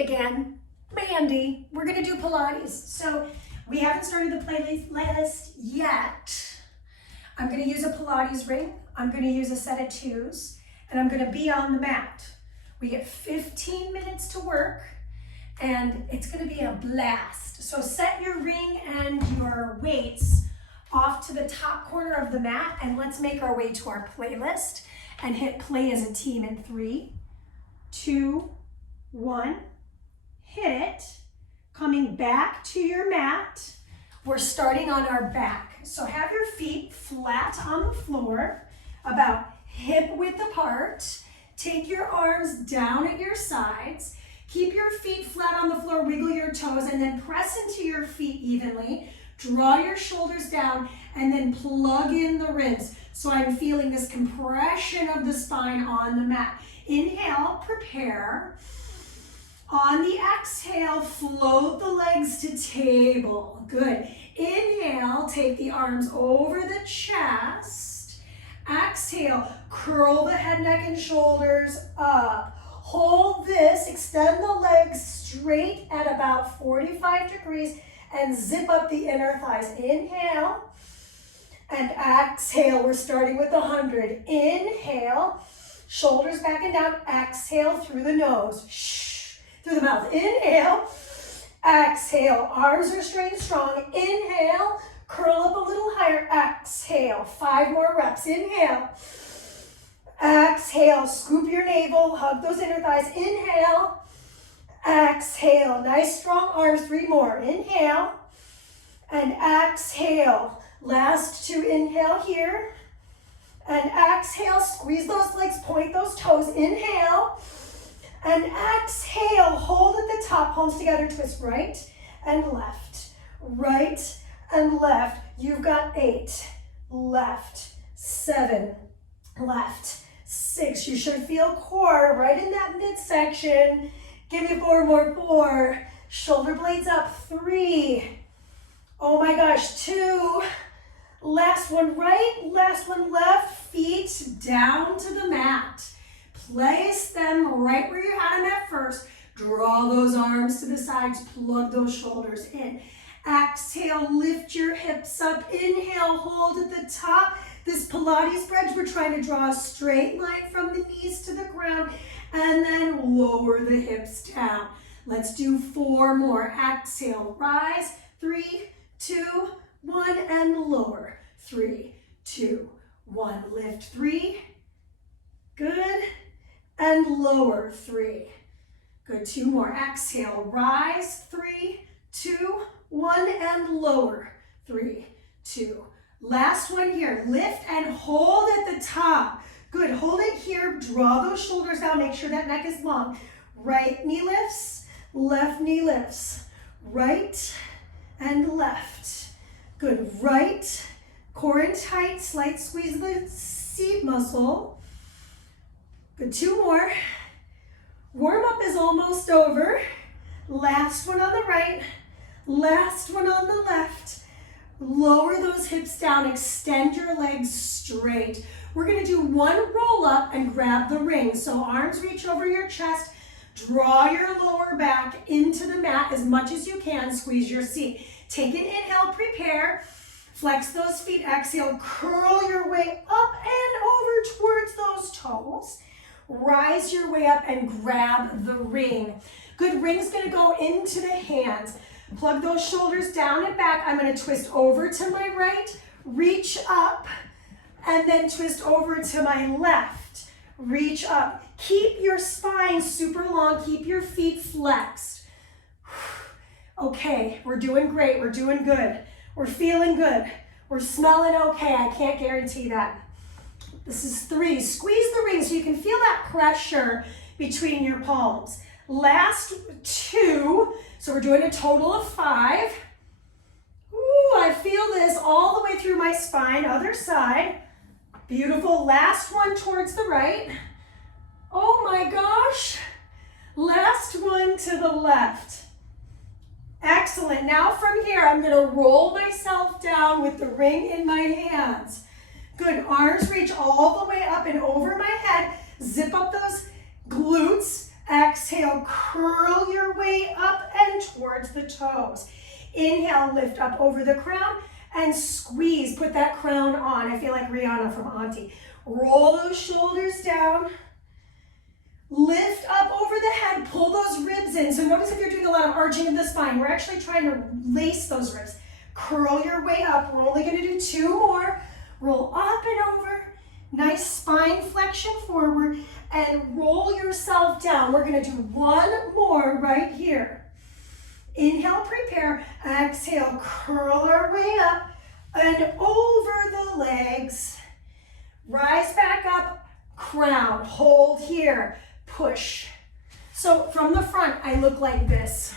again, Mandy. We're gonna do Pilates. So we haven't started the playlist yet. I'm gonna use a Pilates ring. I'm gonna use a set of twos, and I'm gonna be on the mat. We get 15 minutes to work, and it's gonna be a blast. So set your ring and your weights off to the top corner of the mat, and let's make our way to our playlist and hit play as a team in 3, 2, 1. Hit it. Coming back to your mat. We're starting on our back. So have your feet flat on the floor, about hip width apart. Take your arms down at your sides. Keep your feet flat on the floor, wiggle your toes, and then press into your feet evenly. Draw your shoulders down, and then plug in the ribs. So I'm feeling this compression of the spine on the mat. Inhale, prepare. On the exhale, float the legs to table. Good. Inhale, take the arms over the chest. Exhale, curl the head, neck, and shoulders up. Hold this, extend the legs straight at about 45 degrees and zip up the inner thighs. Inhale and exhale. We're starting with 100. Inhale, shoulders back and down. Exhale through the nose. Through the mouth. Inhale, exhale. Arms are straight and strong. Inhale, curl up a little higher. Exhale. 5 more reps. Inhale. Exhale. Scoop your navel. Hug those inner thighs. Inhale. Exhale. Nice strong arms. 3 more. Inhale. And exhale. Last 2. Inhale here. And exhale. Squeeze those legs. Point those toes. Inhale. And exhale, hold at the top, palms together, twist right and left, right and left. You've got 8, left, 7, left, 6. You should feel core right in that midsection. Give me 4 more, 4. Shoulder blades up, 3. Oh my gosh, 2. Last one right, last one left, feet down to the mat. Place them right where you had them at first. Draw those arms to the sides. Plug those shoulders in. Exhale, lift your hips up. Inhale, hold at the top. This Pilates bridge, we're trying to draw a straight line from the knees to the ground and then lower the hips down. Let's do 4 more. Exhale, rise. 3, 2, 1, and lower. 3, 2, 1. Lift. 3. Good. And lower. 3. Good. 2 more. Exhale. Rise. 3, 2, 1, and lower. 3, 2. Last one here. Lift and hold at the top. Good. Hold it here. Draw those shoulders down. Make sure that neck is long. Right knee lifts. Left knee lifts. Right and left. Good. Right. Core in tight. Slight squeeze of the seat muscle. Good. 2 more. Warm up is almost over. Last one on the right. Last one on the left. Lower those hips down. Extend your legs straight. We're going to do 1 roll up and grab the ring. So arms reach over your chest. Draw your lower back into the mat as much as you can. Squeeze your seat. Take an inhale. Prepare. Flex those feet. Exhale. Curl your way up and over towards those toes. Rise your way up and grab the ring. Good. Ring's going to go into the hands. Plug those shoulders down and back. I'm going to twist over to my right, reach up, and then twist over to my left. Reach up. Keep your spine super long. Keep your feet flexed. Okay, we're doing great. We're doing good. We're feeling good. We're smelling okay. I can't guarantee that. This is 3. Squeeze the ring so you can feel that pressure between your palms. Last 2. So we're doing a total of 5. Ooh, I feel this all the way through my spine. Other side. Beautiful. Last one towards the right. Oh my gosh. Last one to the left. Excellent. Now from here, I'm going to roll myself down with the ring in my hands. Good. Arms reach all the way up and over my head. Zip up those glutes Exhale, curl your way up and towards the toes. Inhale, lift up over the crown and squeeze. Put that crown on. I feel like Rihanna from Auntie. Roll those shoulders down. Lift up over the head. Pull those ribs in. So notice if you're doing a lot of arching of the spine, we're actually trying to lace those ribs. Curl your way up. We're only going to do 2 more. Roll up and over. Nice spine flexion forward. And roll yourself down. We're going to do 1 more right here. Inhale, prepare. Exhale, curl our way up and over the legs. Rise back up, crown, hold here, push. So from the front, I look like this.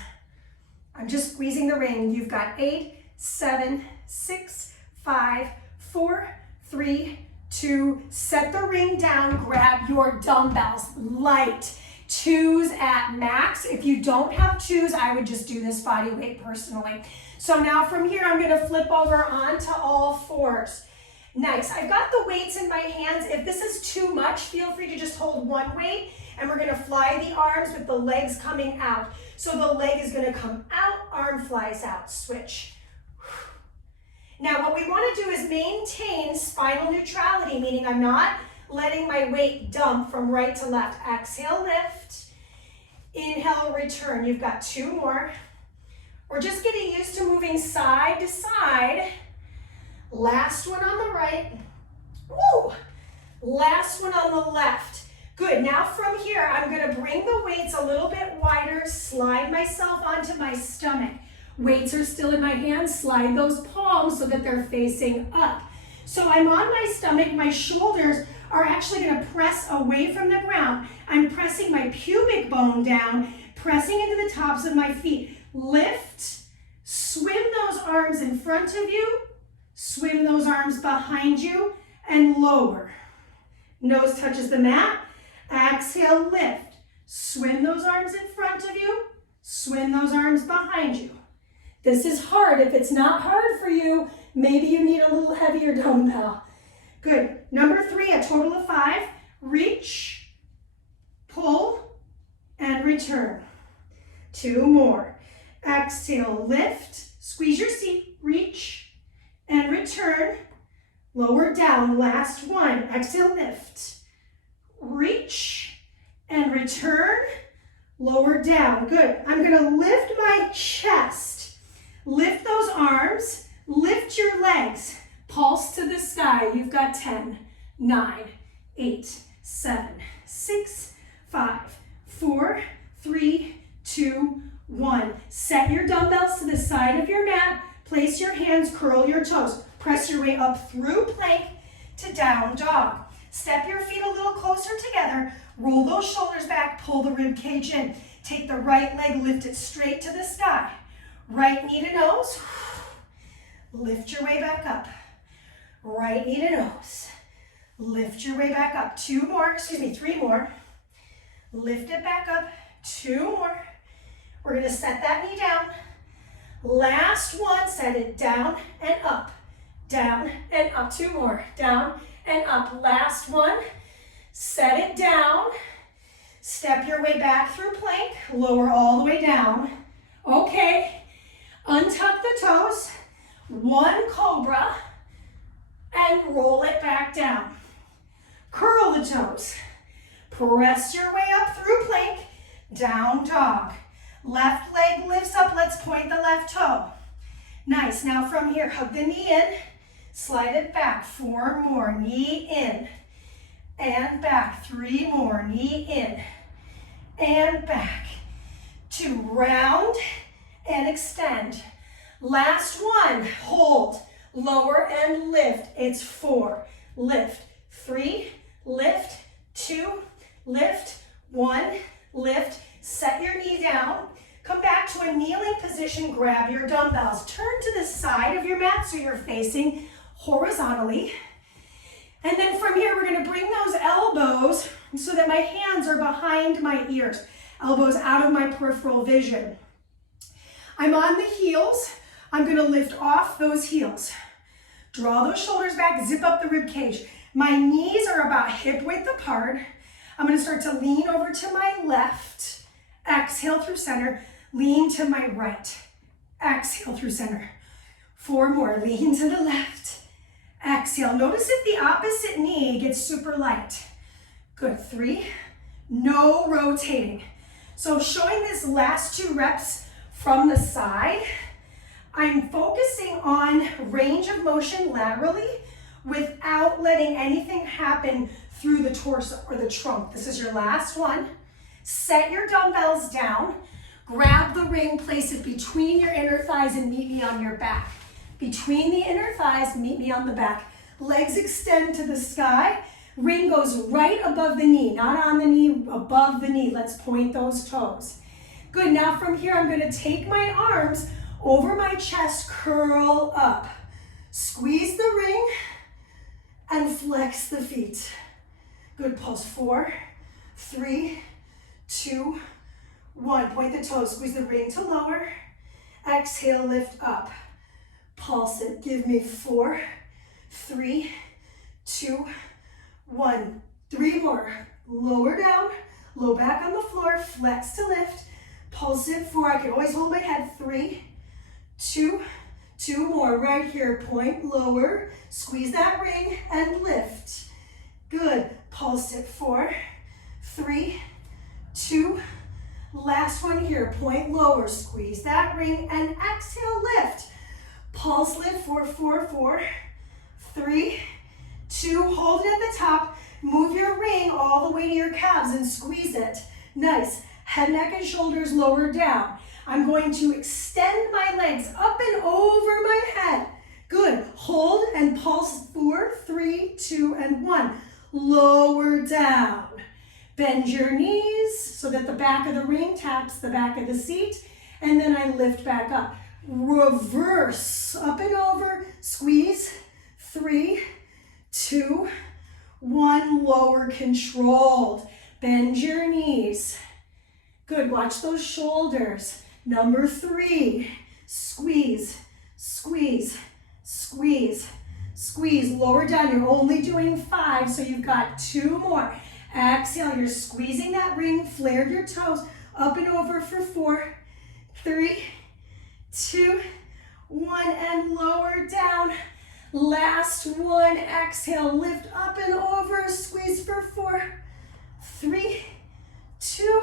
I'm just squeezing the ring. You've got 8, 7, 6, 5, 4, 3, 2. Set the ring down, grab your dumbbells, light. 2s at max. If you don't have 2s, I would just do this body weight personally. So now from here, I'm gonna flip over onto all 4s. Nice, I've got the weights in my hands. If this is too much, feel free to just hold one weight, and we're gonna fly the arms with the legs coming out. So the leg is gonna come out, arm flies out, switch. Now what we wanna do is maintain spinal neutrality, meaning I'm not letting my weight dump from right to left. Exhale, lift. Inhale, return. You've got 2 more. We're just getting used to moving side to side. Last one on the right. Woo! Last one on the left. Good, now from here, I'm gonna bring the weights a little bit wider, slide myself onto my stomach. Weights are still in my hands, slide those palms so that they're facing up. So I'm on my stomach, my shoulders are actually gonna press away from the ground. I'm pressing my pubic bone down, pressing into the tops of my feet. Lift, swim those arms in front of you, swim those arms behind you, and lower. Nose touches the mat. Exhale, lift. Swim those arms in front of you, swim those arms behind you. This is hard. If it's not hard for you, maybe you need a little heavier dumbbell. Good. Number 3, a total of 5. Reach, pull, and return. 2 more. Exhale, lift, squeeze your seat, reach, and return. Lower down, last one. Exhale, lift, reach, and return. Lower down, good. I'm gonna lift my chest. Lift those arms, lift your legs. Pulse to the sky. You've got 10, 9, 8, 7, 6, 5, 4, 3, 2, 1. Set your dumbbells to the side of your mat. Place your hands, curl your toes. Press your way up through plank to down dog. Step your feet a little closer together. Roll those shoulders back, pull the rib cage in. Take the right leg, lift it straight to the sky. Right knee to nose. Lift your way back up. Right knee to nose. Lift your way back up. 3 more. Lift it back up. 2 more. We're gonna set that knee down. Last one, set it down and up. Down and up. 2 more. Down and up. Last one. Set it down. Step your way back through plank. Lower all the way down. Okay. Untuck the toes. 1 cobra. And roll it back down. Curl the toes. Press your way up through plank. Down dog. Left leg lifts up. Let's point the left toe. Nice. Now from here, hug the knee in. Slide it back. 4 more. Knee in. And back. 3 more. Knee in. And back. 2. Round and extend. Last one. Hold. Lower and lift. It's 4. Lift. 3. Lift. 2. Lift. 1. Lift. Set your knee down. Come back to a kneeling position. Grab your dumbbells. Turn to the side of your mat so you're facing horizontally. And then from here, we're going to bring those elbows so that my hands are behind my ears. Elbows out of my peripheral vision. I'm on the heels. I'm going to lift off those heels. Draw those shoulders back, zip up the rib cage. My knees are about hip width apart. I'm gonna start to lean over to my left. Exhale through center. Lean to my right. Exhale through center. 4 more. Lean to the left. Exhale. Notice if the opposite knee gets super light. Good. 3. No rotating. So showing this last 2 reps from the side, I'm focusing on range of motion laterally without letting anything happen through the torso or the trunk. This is your last one. Set your dumbbells down. Grab the ring, place it between your inner thighs and meet me on your back. Between the inner thighs, meet me on the back. Legs extend to the sky. Ring goes right above the knee, not on the knee, above the knee. Let's point those toes. Good, now from here, I'm gonna take my arms over my chest, curl up. Squeeze the ring and flex the feet. Good, pulse. 4, 3, 2, 1. Point the toes, squeeze the ring to lower. Exhale, lift up. Pulse it, give me 4, 3, 2, 1. 3 more. Lower down, low back on the floor, flex to lift. Pulse it. 4, I can always hold my head. 3, 2, 2 more. Right here, point lower, squeeze that ring and lift. Good, pulse it. 4, 3, 2, last one here, point lower, squeeze that ring and exhale, lift. Pulse lift. 4, 4, 4, 3, 2, hold it at the top. Move your ring all the way to your calves and squeeze it. Nice. Head, neck, and shoulders lower down. I'm going to extend my legs up and over my head. Good. Hold and pulse. 4, 3, 2, and 1. Lower down. Bend your knees so that the back of the ring taps the back of the seat. And then I lift back up. Reverse. Up and over. Squeeze. 3, 2, 1. Lower, controlled. Bend your knees. Good, watch those shoulders. Number 3, squeeze, squeeze, squeeze, squeeze. Lower down, you're only doing 5, so you've got 2 more. Exhale, you're squeezing that ring, flared your toes, up and over for 4, 3, 2, 1, and lower down. Last one, exhale, lift up and over, squeeze for 4, 3, 2,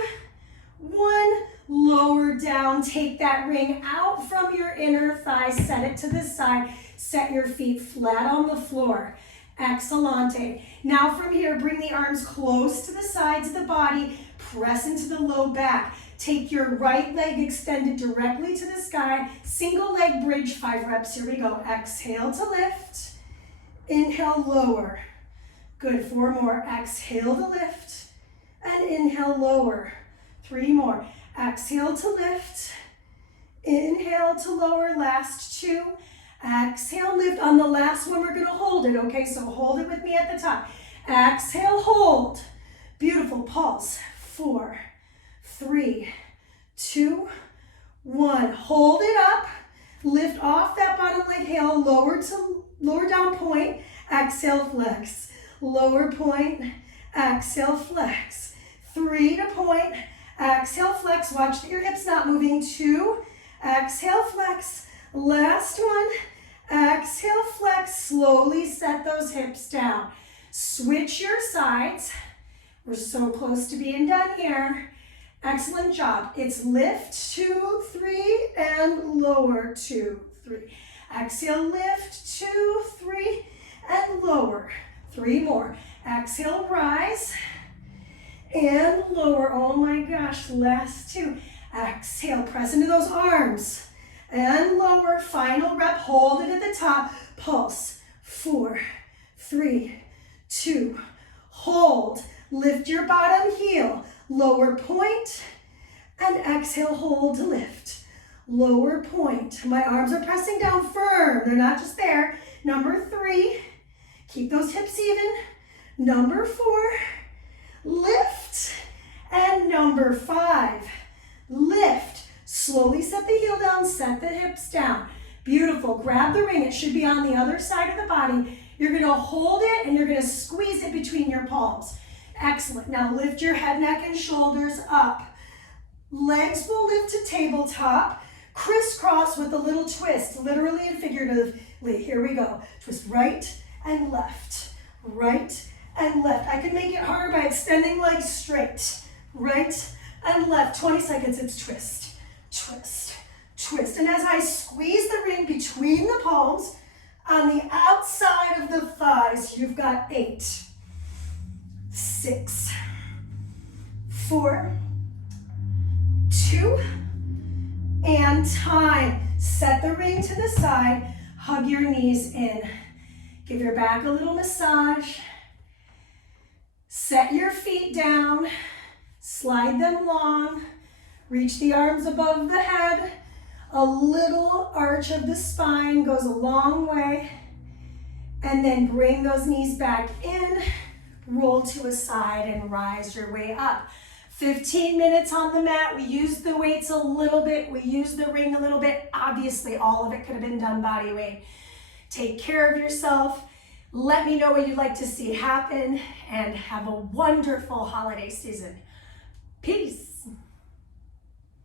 1, lower down, take that ring out from your inner thigh, set it to the side, set your feet flat on the floor. Excellente. Now from here, bring the arms close to the sides of the body, press into the low back. Take your right leg extended directly to the sky, single leg bridge, 5 reps, here we go. Exhale to lift, inhale, lower. Good, 4 more, exhale to lift, and inhale, lower. 3 more. Exhale to lift. Inhale to lower. Last 2. Exhale, lift. On the last one, we're going to hold it, okay? So hold it with me at the top. Exhale, hold. Beautiful. Pulse. 4, 3, 2, 1. Hold it up. Lift off that bottom leg. Inhale, lower down point. Exhale, flex. Lower point. Exhale, flex. 3 to point. Exhale, flex. Watch that your hips not moving. 2. Exhale, flex. Last one. Exhale, flex. Slowly set those hips down. Switch your sides. We're so close to being done here. Excellent job. It's lift, 2, 3, and lower, 2, 3. Exhale, lift, 2, 3, and lower. 3 more. Exhale, rise. And lower. Oh my gosh, last 2. Exhale, press into those arms. And lower, final rep, hold it at the top. Pulse, 4, 3, 2, hold. Lift your bottom heel, lower point, and exhale, hold to lift. Lower point. My arms are pressing down firm. They're not just there. Number 3, keep those hips even. Number 4, lift. And number 5, lift. Slowly set the heel down, set the hips down. Beautiful. Grab the ring. It should be on the other side of the body. You're going to hold it and you're going to squeeze it between your palms. Excellent. Now lift your head, neck, and shoulders up. Legs will lift to tabletop. Crisscross with a little twist, literally and figuratively. Here we go. Twist right and left, right and left. I can make it harder by extending legs straight. Right and left. 20 seconds, it's twist, twist, twist. And as I squeeze the ring between the palms, on the outside of the thighs, you've got 8, 6, 4, 2, and time. Set the ring to the side, hug your knees in. Give your back a little massage. Set your feet down, slide them long, reach the arms above the head. A little arch of the spine goes a long way. And then bring those knees back in, roll to a side and rise your way up. 15 minutes on the mat. We use the weights a little bit. We use the ring a little bit. Obviously, all of it could have been done body weight. Take care of yourself. Let me know what you'd like to see happen and have a wonderful holiday season. Peace.